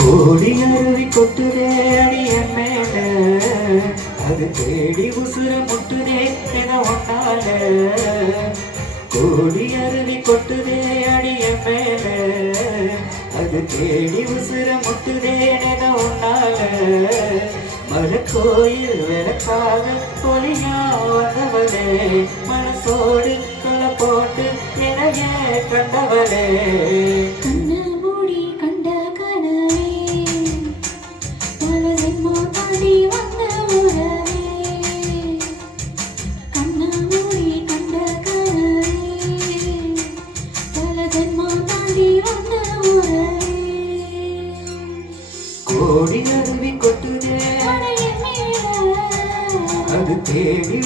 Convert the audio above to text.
கோடி அருவி கொட்டுதே அடி என் மேல, அது தேடி உசுர முட்டுதே என ஒன்னால. கோடி அருவி கொட்டுதே அடி என் மேல, அது தேடி உசுர முட்டுதே என ஒன்னால. மலைக்கோயில் விளக்காக ஒளியா வந்தவளே, மனசோடு கொலை போட்டு இணைய கண்டவளே. கோடி அருவி கொட்டுதே, அது தேடி